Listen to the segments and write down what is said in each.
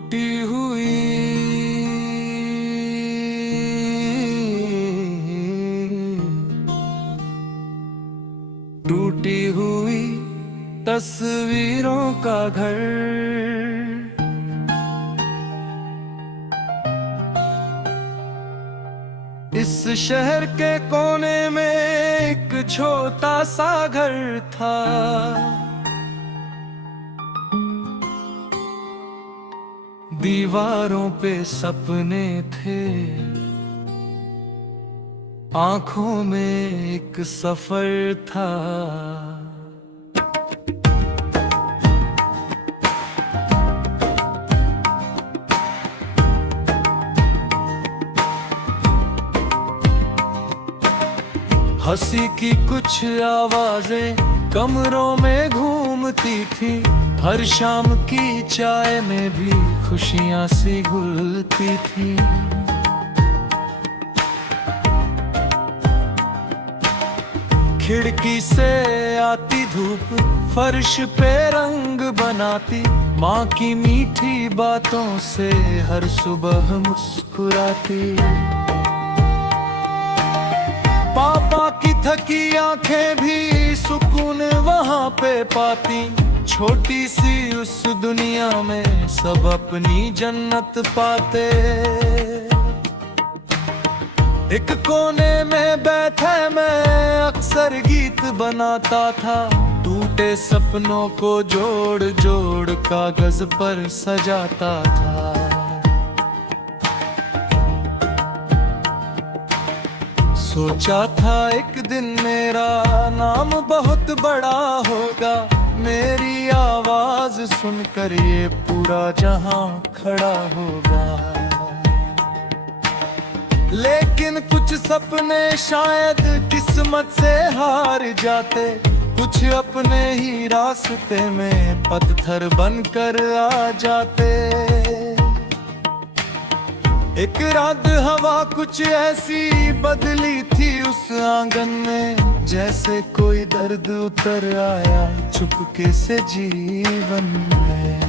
टूटी हुई टूटी हुई तस्वीरों का घर, इस शहर के कोने में एक छोटा सा घर था। दीवारों पे सपने थे, आंखों में एक सफर था। हंसी की कुछ आवाजें कमरों में घूमती थी, हर शाम की चाय में भी खुशियां सी घुलती थी। खिड़की से आती धूप फर्श पे रंग बनाती, माँ की मीठी बातों से हर सुबह मुस्कुराती। पापा की थकी आंखें भी सुकून वहाँ पे पाती, छोटी सी उस दुनिया में सब अपनी जन्नत पाते। एक कोने में बैठे मैं अक्सर गीत बनाता था, टूटे सपनों को जोड़ जोड़ कागज पर सजाता था। सोचा था एक दिन मेरा नाम बहुत बड़ा होगा, मेरी आवाज सुनकर ये पूरा जहां खड़ा होगा। लेकिन कुछ सपने शायद किस्मत से हार जाते, कुछ अपने ही रास्ते में पत्थर बनकर आ जाते। एक रात हवा कुछ ऐसी बदली थी उस आंगन में, जैसे कोई दर्द उतर आया चुपके से जीवन में।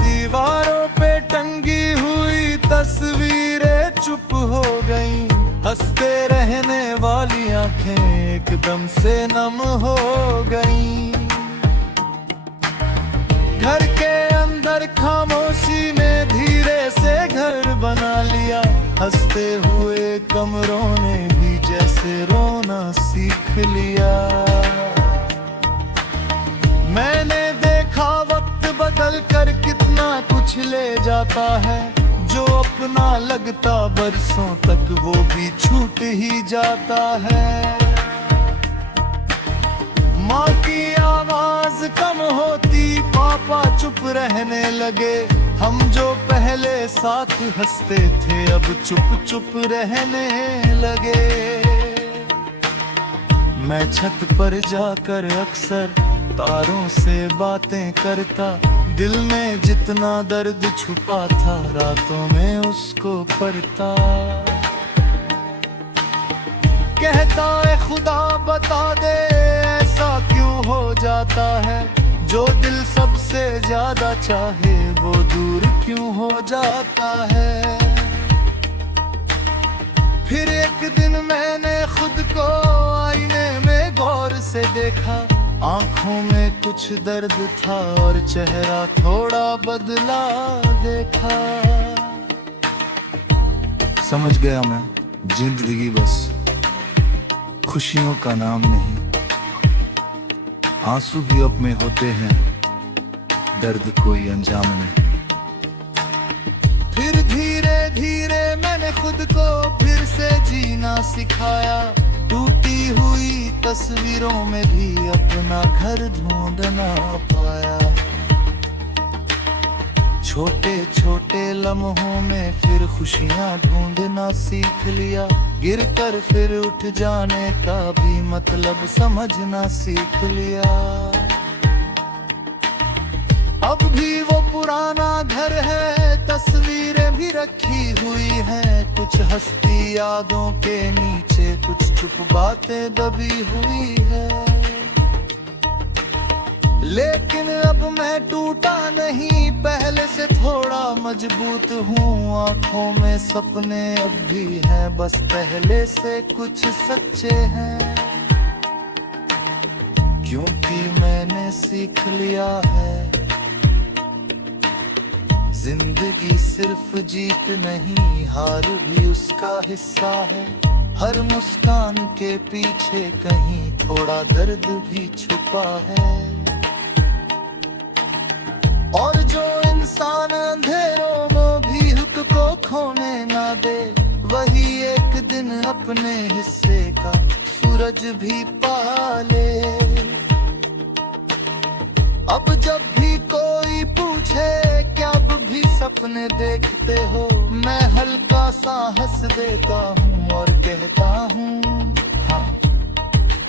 दीवारों पे टंगी हुई तस्वीरें चुप हो गईं, हंसते रहने वाली आंखें एकदम से नम हो गईं। घर के अंदर खामोशी ने धीरे से घर बना लिया, हंसते हुए कमरों ने भी जैसे रोना सीख लिया। मैंने देखा वक्त बदल कर कितना कुछ ले जाता है, जो अपना लगता बरसों तक वो भी छूट ही जाता है। माँ की आवाज कम होती, पापा चुप रहने लगे, हम जो पहले साथ हंसते थे अब चुप चुप रहने लगे। मैं छत पर जाकर अक्सर तारों से बातें करता, दिल में जितना दर्द छुपा था रातों में उसको पढ़ता। कहता है खुदा बता दे ऐसा क्यों हो जाता है, जो दिल सबसे ज्यादा चाहे वो दूर क्यों हो जाता है। फिर एक दिन मैंने खुद को आईने में गौर से देखा, आंखों में कुछ दर्द था और चेहरा थोड़ा बदला देखा। समझ गया मैं, जिंदगी बस खुशियों का नाम नहीं, आंसू भी अब में होते हैं, दर्द कोई अंजाम नहीं। फिर धीरे धीरे मैंने खुद को फिर से जीना सिखाया, टूटी हुई तस्वीरों में भी अपना घर ढूंढना पाया। छोटे छोटे लम्हों में फिर खुशियाँ ढूंढना सीख लिया, गिरकर फिर उठ जाने का भी मतलब समझना सीख लिया। अब भी वो पुराना घर है, तस्वीरें भी रखी हुई हैं, कुछ हस्ती यादों के नीचे कुछ चुप बातें दबी हुई है। लेकिन अब मैं टूटा नहीं, पहले से थोड़ा मजबूत हूँ। आंखों में सपने अब भी हैं, बस पहले से कुछ सच्चे हैं। क्योंकि मैंने सीख लिया है, जिंदगी सिर्फ जीत नहीं, हार भी उसका हिस्सा है। हर मुस्कान के पीछे कहीं थोड़ा दर्द भी छुपा है। और जो इंसान अंधेरों में भी हुक को खोने ना दे, वही एक दिन अपने हिस्से का सूरज भी पाले। अब जब भी कोई पूछे क्या अब भी सपने देखते हो, मैं हल्का सा हंस देता हूँ और कहता हूँ हाँ,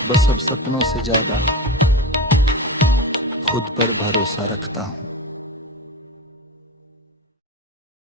बस अब सपनों से ज्यादा खुद पर भरोसा रखता हूँ।